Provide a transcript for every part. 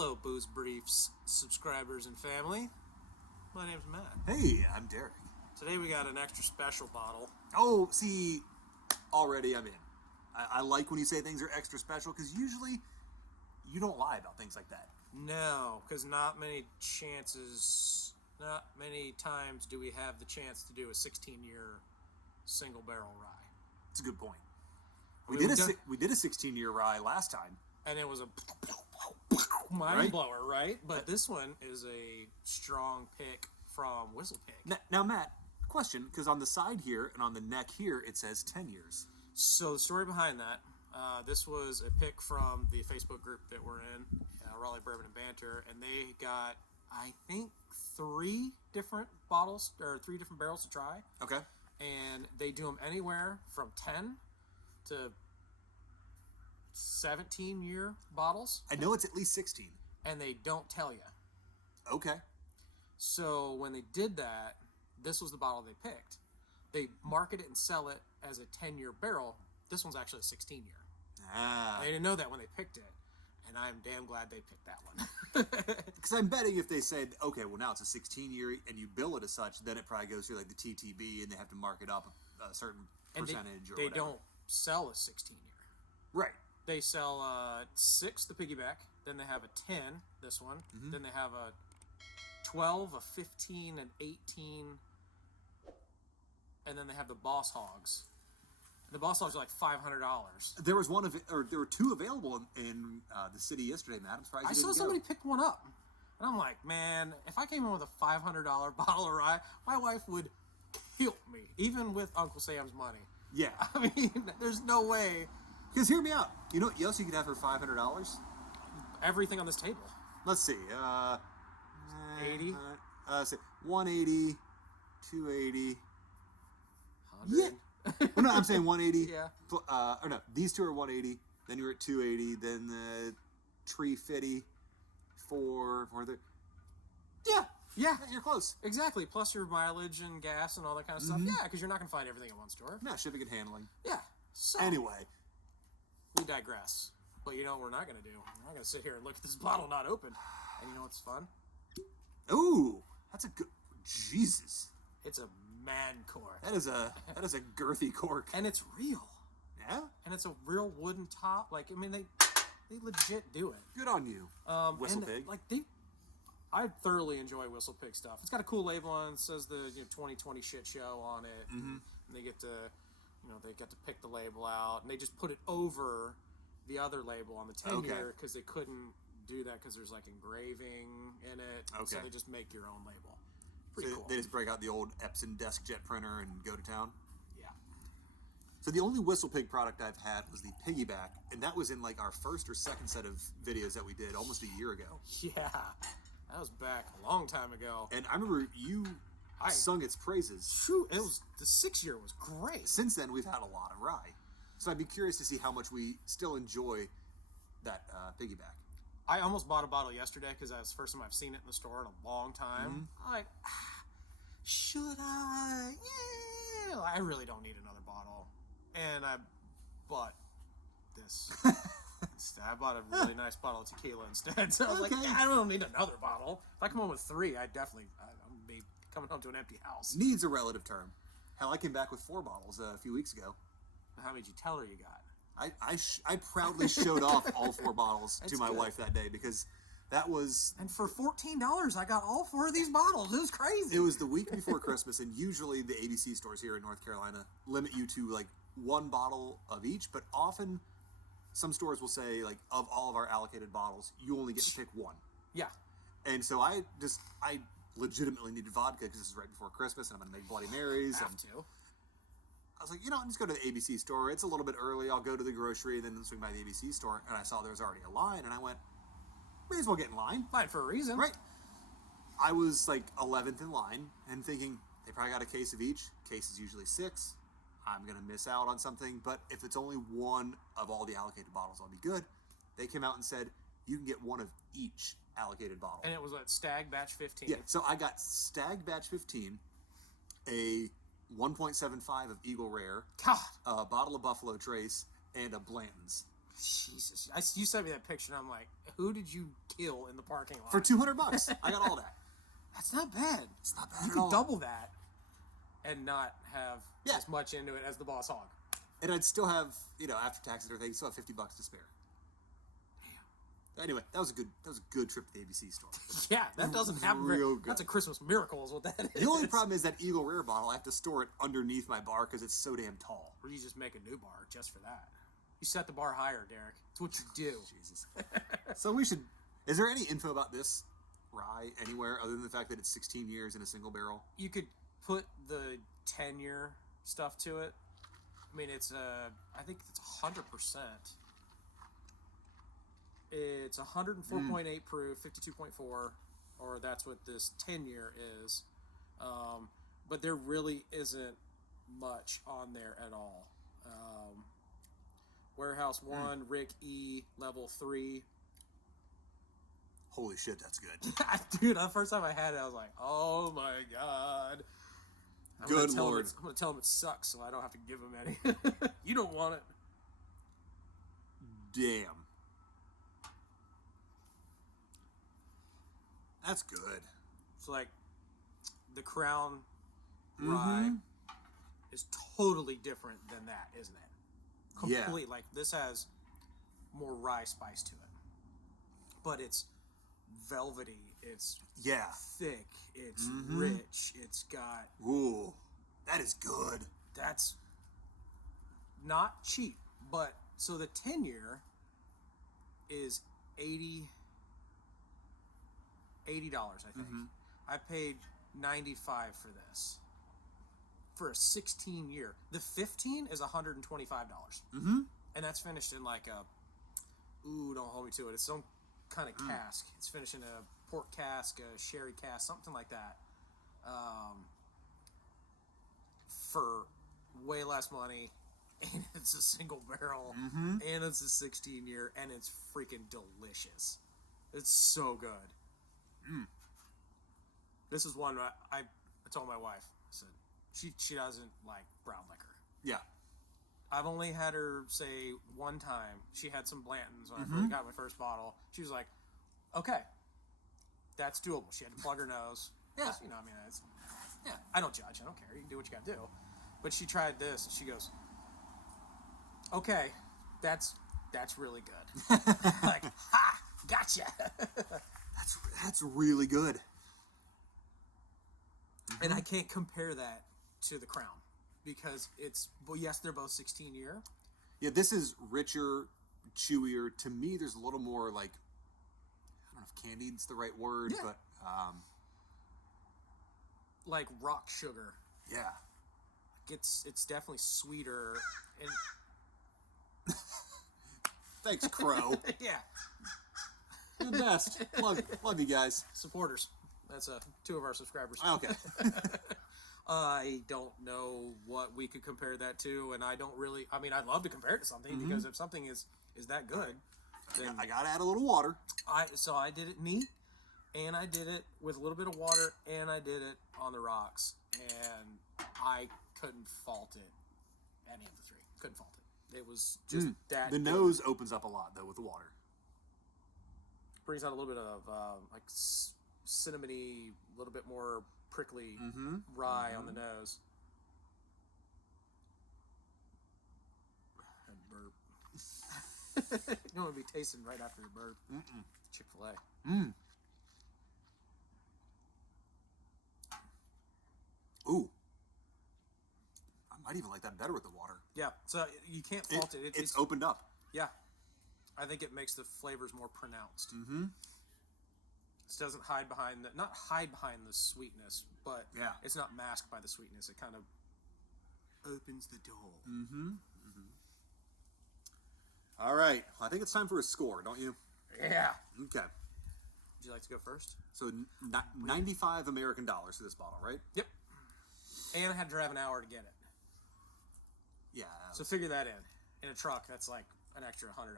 Hello, Booze Briefs subscribers and family. My name's Matt. Hey, I'm Derek. Today we got an extra special bottle. Oh, see, already I'm in. I like when you say things are extra special because usually you don't lie about things like that. No, because not many times do we have the chance to do a 16-year single barrel rye. It's a good point. We did a 16-year rye last time. And it was a mind blower, right? But this one is a strong pick from Whistlepig. Now, Matt, question, because on the side here and on the neck here it says 10 years. So the story behind that, this was a pick from the Facebook group that we're in, Raleigh Bourbon and Banter, and they got, I think, 3 different barrels to try. Okay. And they do them anywhere from 10 to 17-year bottles. I know it's at least 16. And they don't tell you. Okay. So when they did that, this was the bottle they picked. They market it and sell it as a 10-year barrel. This one's actually a 16-year. They didn't know that when they picked it. And I'm damn glad they picked that one. Because I'm betting if they said, okay, well now it's a 16-year and you bill it as such, then it probably goes through like the TTB and they have to mark it up a certain percentage or whatever. They don't sell a 16-year. Right. They sell 6, the piggyback. Then they have a 10, this one. Mm-hmm. Then they have a 12, a 15, an 18. And then they have the Boss Hogs. The Boss Hogs are like $500. There was there were 2 available in the city yesterday, Matt. I'm surprised you didn't saw somebody pick one up. And I'm like, man, if I came in with a $500 bottle of rye, my wife would kill me, even with Uncle Sam's money. Yeah. I mean, there's no way. Because hear me out. You know what else you could have for $500? Everything on this table. Let's see. 80? Say 180, 280. 100. Yeah. Well, no, I'm saying 180. Yeah. Or no, these 2 are 180. Then you're at 280. Then the tree 50. 4. Yeah, you're close. Exactly. Plus your mileage and gas and all that kind of stuff. Yeah, because you're not going to find everything at one store. No, shipping and handling. Yeah. So anyway, we digress. But you know what we're not going to do? We're not going to sit here and look at this bottle not open. And you know what's fun? Ooh, that's a good. Jesus. It's a man cork. That is a girthy cork. And it's real. Yeah? And it's a real wooden top. Like, I mean, they legit do it. Good on you, Whistlepig. I thoroughly enjoy Whistlepig stuff. It's got a cool label on it. It says the 2020 shit show on it. Mm-hmm. And they get to, pick the label out. And they just put it over the other label on the 10-year because they couldn't do that because there's like engraving in it. Okay. So they just make your own label. Pretty cool. They just break out the old Epson DeskJet printer and go to town? Yeah. So the only Whistlepig product I've had was the piggyback, and that was in like our first or second set of videos that we did almost a year ago. Yeah. That was back a long time ago. And I remember you sung its praises. True. The 6-year was great. Since then, we've had a lot of rye. So I'd be curious to see how much we still enjoy that piggyback. I almost bought a bottle yesterday because that was the first time I've seen it in the store in a long time. Mm-hmm. I'm like, should I? Yeah. I really don't need another bottle. And I bought this instead. I bought a really nice bottle of tequila instead. So I was like, I don't need another bottle. If I come home with 3, I'm going to be coming home to an empty house. Needs a relative term. Hell, I came back with 4 bottles a few weeks ago. How many did you tell her you got? I proudly showed off all 4 bottles to my wife that day because that was... And for $14, I got all 4 of these bottles. It was crazy. It was the week before Christmas, and usually the ABC stores here in North Carolina limit you to like 1 bottle of each, but often some stores will say, like, of all of our allocated bottles, you only get to pick 1. Yeah. And so I legitimately needed vodka because this is right before Christmas, and I'm going to make Bloody Marys. I was like, I'll just go to the ABC store. It's a little bit early. I'll go to the grocery and then swing by the ABC store. And I saw there was already a line. And I went, may as well get in line. Line for a reason. Right. I was like 11th in line and thinking, they probably got a case of each. Case is usually 6. I'm going to miss out on something. But if it's only 1 of all the allocated bottles, I'll be good. They came out and said, you can get 1 of each allocated bottle. And it was Stag Batch 15. Yeah. So I got Stag Batch 15, a 1.75 of Eagle Rare, God, a bottle of Buffalo Trace, and a Blanton's. Jesus. You sent me that picture, and I'm like, who did you kill in the parking lot? For $200. I got all that. That's not bad. It's not bad You at all. could double that and not have Yeah. as much into it as the Boss Hog. And I'd still have, after taxes and everything, still have $50 to spare. Damn. Anyway, that was a good trip to the ABC store. Yeah, that doesn't happen. Real good. That's a Christmas miracle, is what that is. The only problem is that Eagle Rare bottle. I have to store it underneath my bar because it's so damn tall. Or you just make a new bar just for that. You set the bar higher, Derek. It's what you do. Jesus. So we should. Is there any info about this rye anywhere other than the fact that it's 16 years in a single barrel? You could put the 10-year stuff to it. I mean, it's I think it's 100%. It's 104.8 proof, 52.4, or that's what this 10-year is. But there really isn't much on there at all. Warehouse 1, Rick E, level 3. Holy shit, that's good. Dude, the first time I had it, I was like, oh my god. Good lord. I'm going to tell him it sucks so I don't have to give him any. You don't want it. Damn. That's good. It's like the Crown Rye is totally different than that, isn't it? Complete. Like, this has more rye spice to it. But it's velvety. It's thick. It's rich. It's got... Ooh, that is good. That's not cheap. But, so the 10-year is $80, I think. I paid $95 for this. For a 16-year. The 15 is $125. And that's finished in like a... Ooh, don't hold me to it. It's some kind of cask. It's finished in a port cask, a sherry cask, something like that. For way less money. And it's a single barrel. And it's a 16-year. And it's freaking delicious. It's so good. This is one I told my wife. I said, she doesn't like brown liquor. Yeah. I've only had her say one time. She had some Blantons when I first got my first bottle. She was like, okay, that's doable. She had to plug her nose. Yeah. I don't judge. I don't care. You can do what you got to do. But she tried this, and she goes, okay, that's really good. Like, ha, gotcha. That's really good. And I can't compare that to the Crown because yes, they're both 16-year. Yeah, this is richer, chewier. To me, there's a little more like, I don't know if candied's the right word, but like rock sugar. Yeah. It's definitely sweeter. And thanks, Crow. Yeah. You're the best. Love you guys. Supporters. That's 2 of our subscribers. Okay. I don't know what we could compare that to, and I don't really... I mean, I'd love to compare it to something, because if something is that good, then... I gotta add a little water. So I did it neat, and I did it with a little bit of water, and I did it on the rocks, and I couldn't fault it. Any of the 3. Couldn't fault it. It was just that The good. nose opens up a lot, though, with the water. Brings out a little bit of, like... cinnamony, a little bit more prickly rye on the nose. And burp. You don't want to be tasting right after the burp. Chick-fil-A. Ooh. I might even like that better with the water. Yeah, so you can't fault it. It's opened up. Yeah. I think it makes the flavors more pronounced. This doesn't hide behind not hide behind the sweetness, but it's not masked by the sweetness. It kind of opens the door. All right. Well, I think it's time for a score, don't you? Yeah. Okay. Would you like to go first? So 95 American dollars for this bottle, right? Yep. And I had to drive an hour to get it. Yeah. So figure that in. In a truck, that's like an extra $100.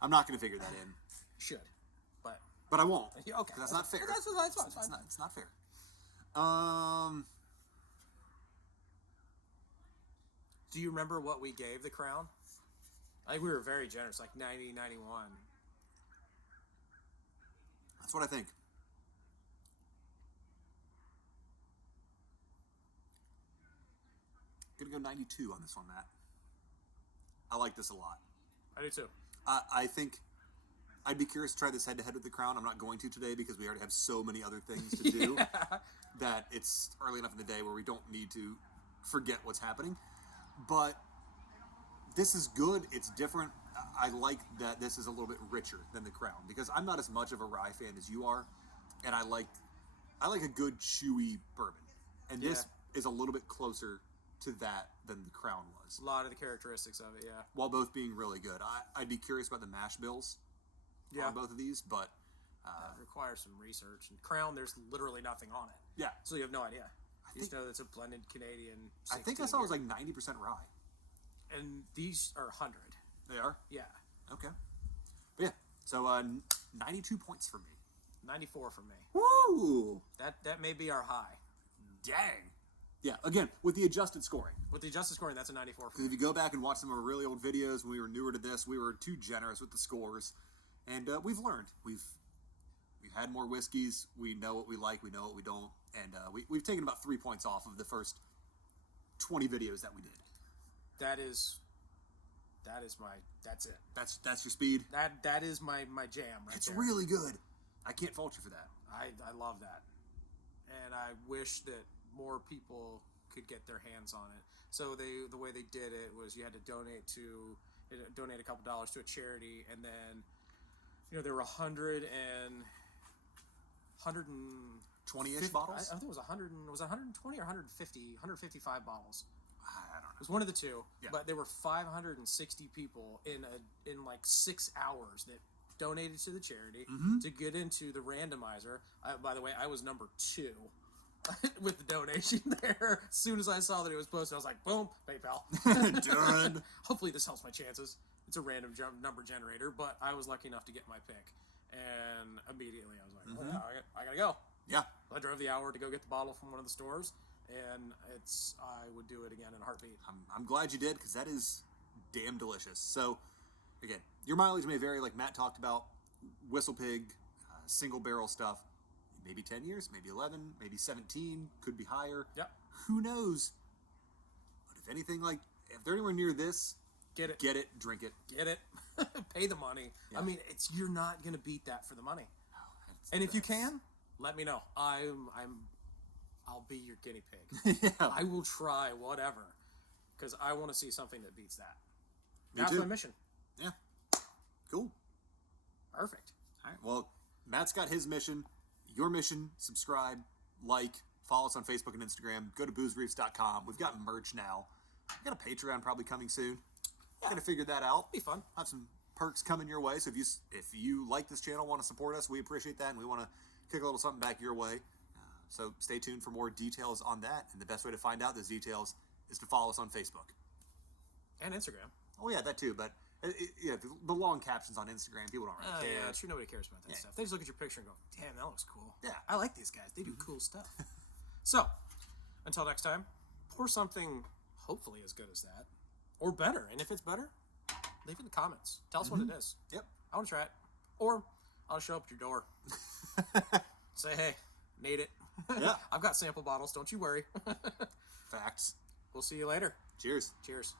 I'm not going to figure that in. Should. But I won't. Okay. That's not fair. That's fine. It's not fair. Do you remember what we gave the Crown? I think we were very generous, like 90, 91. That's what I think. Gonna go 92 on this one, Matt. I like this a lot. I do too. I think I'd be curious to try this head-to-head with the Crown. I'm not going to today because we already have so many other things to do that it's early enough in the day where we don't need to forget what's happening. But this is good. It's different. I like that this is a little bit richer than the Crown because I'm not as much of a rye fan as you are, and I like a good chewy bourbon, and this is a little bit closer to that than the Crown was. A lot of the characteristics of it, yeah. While both being really good. I'd be curious about the mash bills on both of these, but... it requires some research. And Crown, there's literally nothing on it. Yeah. So you have no idea. You just know that it's a blended Canadian 16 I think I saw it was like 90% rye. And these are 100. They are? Yeah. Okay. But yeah, so 92 points for me. 94 for me. Woo! That may be our high. Dang. Yeah, again, with the adjusted scoring. With the adjusted scoring, that's a 94 for Because if me. you go back and watch some of our really old videos when we were newer to this, we were too generous with the scores. And we've learned. We've had more whiskeys. We know what we like. We know what we don't. And we've taken about 3 points off of the first 20 videos that we did. That's it. That's your speed? That is my jam right It's there. really good. I can't fault you for that. I love that. And I wish that more people could get their hands on it. So the way they did it was you had to donate a couple dollars to a charity, and then there were 20-ish bottles? I think it was 120 or 155 bottles. I don't know. It was one of the two, Yeah. but there were 560 people in like 6 hours that donated to the charity to get into the randomizer. By the way, I was number 2 with the donation there. As soon as I saw that it was posted, I was like, boom, PayPal. Done. Hopefully this helps my chances. It's a random number generator, but I was lucky enough to get my pick. And immediately I was like, oh, yeah, I gotta go. Yeah. I drove the hour to go get the bottle from one of the stores, and I would do it again in a heartbeat. I'm glad you did, because that is damn delicious. So, again, your mileage may vary, like Matt talked about. Whistlepig, single barrel stuff, maybe 10 years, maybe 11, maybe 17, could be higher. Yep. Who knows? But if anything, if they're anywhere near this, Get it. drink it. Get it. Pay the money. Yeah. I mean, you're not gonna beat that for the money. Oh, And if you can, let me know. I'll be your guinea pig. yeah. I will try whatever, because I want to see something that beats that. Me That's too. my mission. Yeah. Cool. Perfect. All right. Well, Matt's got his mission. Your mission: subscribe, like, follow us on Facebook and Instagram. Go to boozereefs.com. We've got merch now. We've got a Patreon probably coming soon. Yeah. Gonna figure that out. Be fun. Have some perks coming your way. So if you like this channel, want to support us, we appreciate that, and we want to kick a little something back your way. So stay tuned for more details on that. And the best way to find out those details is to follow us on Facebook And Instagram. Oh yeah, that too. But the long captions on Instagram, people don't really care. Yeah, sure. Nobody cares about that stuff. They just look at your picture and go, "Damn, that looks cool." Yeah. I like these guys. They do cool stuff. So, until next time, pour something hopefully as good as that, or better. And if it's better, leave it in the comments. Tell us what it is. Yep. I want to try it, or I'll show up at your door. Say, "Hey, need it." Yeah. I've got sample bottles. Don't you worry. Facts. We'll see you later. Cheers. Cheers.